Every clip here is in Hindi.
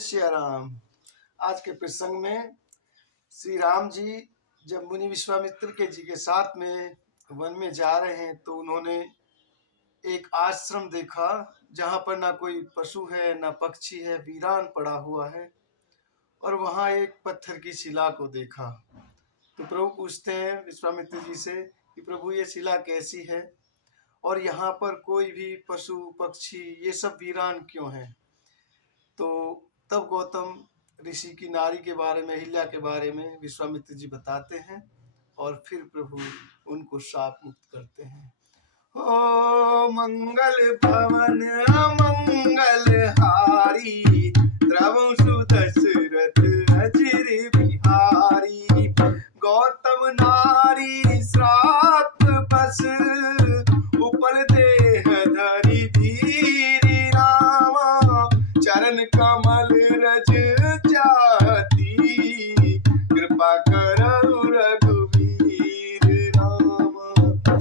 श्री राम। आज के प्रसंग में श्री राम जी जब मुनि विश्वामित्र के जी के साथ में वन में जा रहे हैं तो उन्होंने एक आश्रम देखा जहाँ पर ना कोई पशु है ना पक्षी है, वीरान पड़ा हुआ है। और वहाँ एक पत्थर की शिला को देखा तो प्रभु पूछते हैं विश्वामित्र जी से कि प्रभु ये शिला कैसी है और यहाँ पर कोई भी पशु पक्षी ये सब वीरान क्यों है। तो तब गौतम ऋषि की नारी के बारे में, अहिल्या के बारे में विश्वामित्र जी बताते हैं और फिर प्रभु उनको शाप मुक्त करते हैं। ओ मंगल भवन अमंगल हारी, द्रवंशु दशरथ अचिर बिहारी। गौतम नारी श्राप बस, उपल देह धरि धीरी रामा। चरण कमल रज चाहती, कृपा करहु रघुवीर रामा।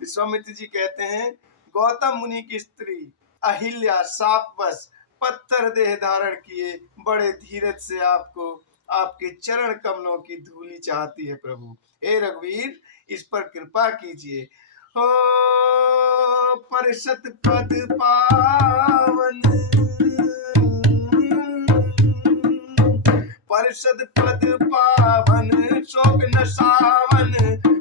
विश्वामित्र जी कहते हैं गौतम मुनि की स्त्री अहिल्या शापवश पत्थर देह धारण किए बड़े धीरज से आपको आपके चरण कमलों की धूलि चाहती है। प्रभु हे रघुवीर इस पर कृपा कीजिए। हो परिषद पद पावन, परिषद पद पावन शोक न सावन।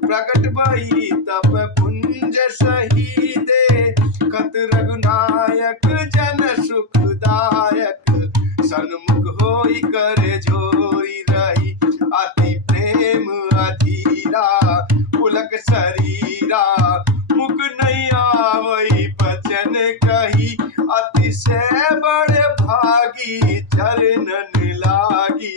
प्रकट भई तब पुंज सही दे, खत रघुनायक जन सुखदायक। सन्मुख होई करे जोई रही, अति प्रेम अधीरा पुलक शरीरा। मुख नहीं आवई बचन कही, अतिशय बड़े भागी चरणन लागी।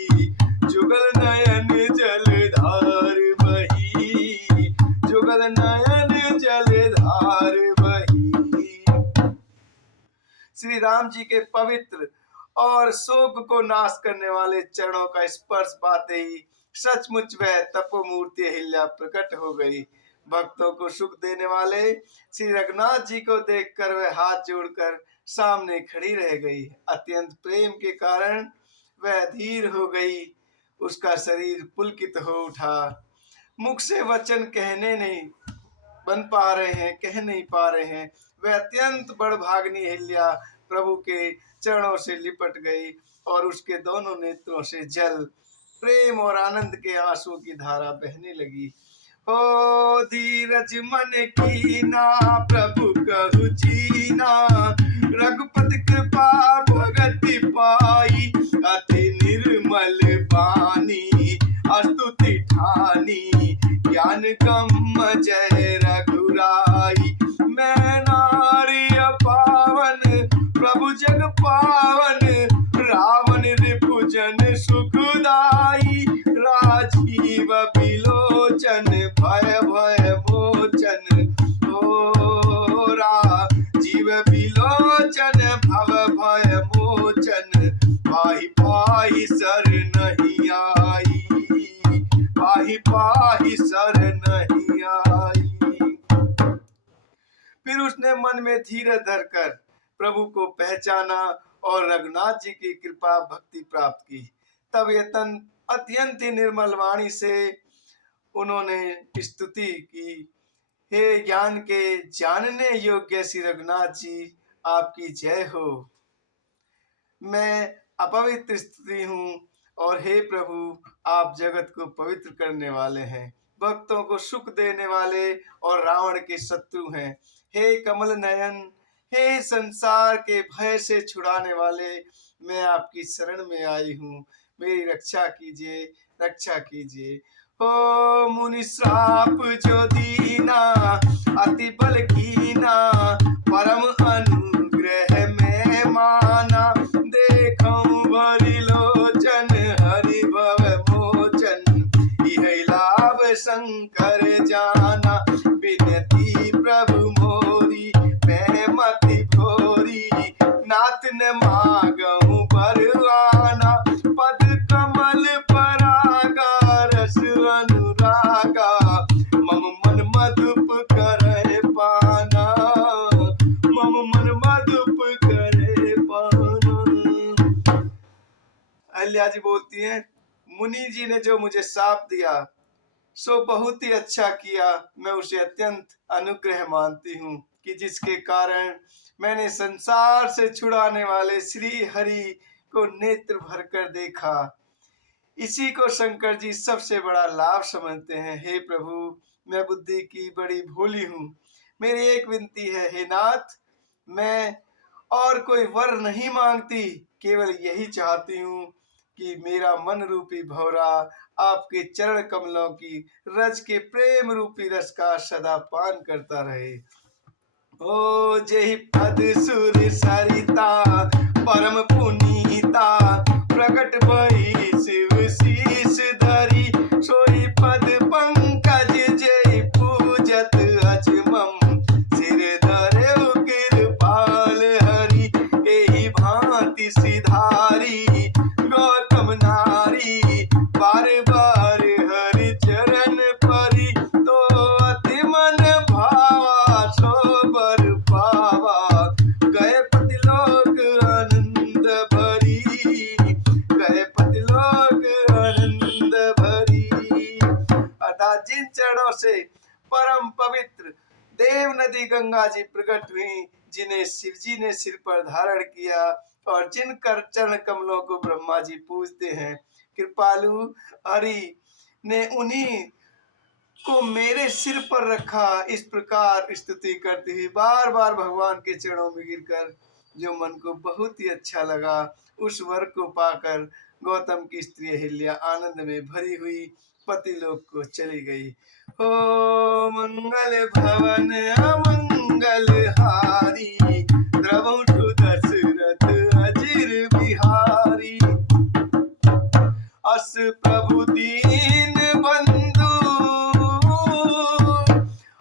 जुगल नयन जलधार बही, जुगल नयन जलधार बही। श्री राम जी के पवित्र और शोक को नाश करने वाले चरणों का स्पर्श पाते ही सचमुच वह तपोमूर्ति अहिल्या प्रकट हो गई। भक्तों को सुख देने वाले श्री रघुनाथ जी को देखकर वह हाथ जोड़कर सामने खड़ी रह गई। अत्यंत प्रेम के कारण वह अधीर हो गई, उसका शरीर पुलकित हो उठा। मुख से वचन कहने नहीं बन पा रहे हैं, कह नहीं पा रहे हैं। वह अत्यंत बड़भाग्नि अहिल्या प्रभु के चरणों से लिपट गई और उसके दोनों नेत्रों से जल, प्रेम और आनंद के आंसू की धारा बहने लगी। हो धीरज मन कीना प्रभु कहु चीना, रघुपति कृपा भगति पाई। अति निर्मल बानी स्तुति ठानी, ज्ञान गम जय रघुराई। मैं नारी पावन प्रभु जग पावन, रावण रिपुजन सुखदाई। राजीव बिलोचन भय भय मोचन, हो राजीव बिलोचन भव भय मोचन। पाहि पाहि सर नहीं आई, पाहि पाहि सर नहीं आई। फिर उसने मन में धीरज धरकर प्रभु को पहचाना और रघुनाथ जी की कृपा भक्ति प्राप्त की। तब ये तन अत्यंत ही निर्मल वाणी से उन्होंने स्तुति की। हे ज्ञान के जानने योग्य श्री रघुनाथ जी आपकी जय हो। मैं अपवित्र स्त्री हूँ और हे प्रभु आप जगत को पवित्र करने वाले हैं, भक्तों को सुख देने वाले और रावण के शत्रु हैं। हे कमल नयन, हे संसार के भय से छुड़ाने वाले, मैं आपकी शरण में आई हूँ, मेरी रक्षा कीजिए, रक्षा कीजिए। हो मुनि श्राप जो दीना, अति बल कीना, परम अनुग्रह में माना। देखऊं भरी लोचन हरि भव मोचन, इह लाभ शंकर जाना। विनती प्रभु मोरी मैं मति भोरी, नाथ न मांगऊं बरवाना। पद कमल परागा रस अनुरागा, मम मन मधुप करे पाना, मम मन मधुप करे पाना। अहिल्या जी बोलती हैं, मुनि जी ने जो मुझे शाप दिया सो बहुत ही अच्छा किया। मैं उसे अत्यंत अनुग्रह मानती हूँ कि जिसके कारण मैंने संसार से छुड़ाने वाले श्री हरि को नेत्र भरकर देखा। इसी को शंकर जी सबसे बड़ा लाभ समझते हैं। हे प्रभु, मैं बुद्धि की बड़ी भोली हूँ। मेरी एक विनती है, हे नाथ, मैं और कोई वर नहीं मांगती, केवल यही चाहती हूँ कि मेरा मन रूपी भौरा आपके चरण कमलों की रज के प्रेम रूपी रस का सदा पान करता रहे। ओ जेहि पद सुर सरिता परम पुनीता, प्रकट भई शिव शीस धरी, सोई पद पंकज जय पूजत अचमम, सिर धरे कृपाल हरि, एहि भांति सिधारी गौतम नारी, बार बार हरि चरण परी, तो अति मन भावा सो बर पावा, गए पतिलोक आनंद भरी, गए पतिलोक आनंद भरी। अर्थात जिन चरणों से परम पवित्र देव नदी गंगा जी प्रकट हुई, जिन्हें शिव जी ने सिर पर धारण किया और जिन कर चरण कमलों को ब्रह्मा जी पूजते हैं, कृपालु हरि ने उन्हीं को मेरे सिर पर रखा। इस प्रकार स्तुति करती हुई बार बार भगवान के चरणों में गिरकर जो मन को बहुत ही अच्छा लगा, उस वर को पाकर गौतम की स्त्री अहिल्या आनंद में भरी हुई पतिलोक को चली गई। ओ मंगल भवन अमंगल हारी, द्रवहु दशरथ अजिर बिहारी, अस प्रभु दीन बंधु,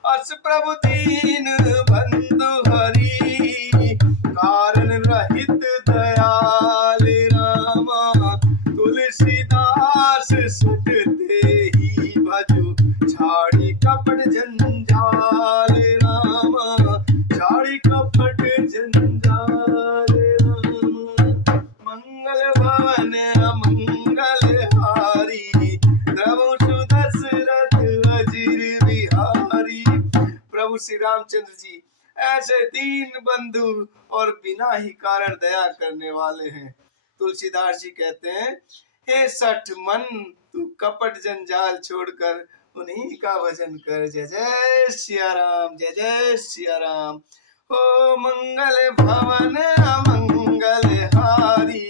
अस प्रभु दीन बंधु हरि, कारण रहित दयाल रामा, तुलसीदास सुनते ही भजु, छाड़ी कपट जंजाल रामा, छाड़ी कपट जंजाल रामा। मंगल भवन अमंगल हारी, द्रवहु दशरथ अजिर बिहारी। प्रभु श्री रामचंद्र जी ऐसे दीन बंधु और बिना ही कारण दया करने वाले हैं। तुलसीदास जी कहते हैं, हे सठ मन, तू कपट जंजाल छोड़कर उन्हीं का भजन कर। जय जय सिया राम, जय जय सिया राम। ओ मंगल भवन अमंगल हारी,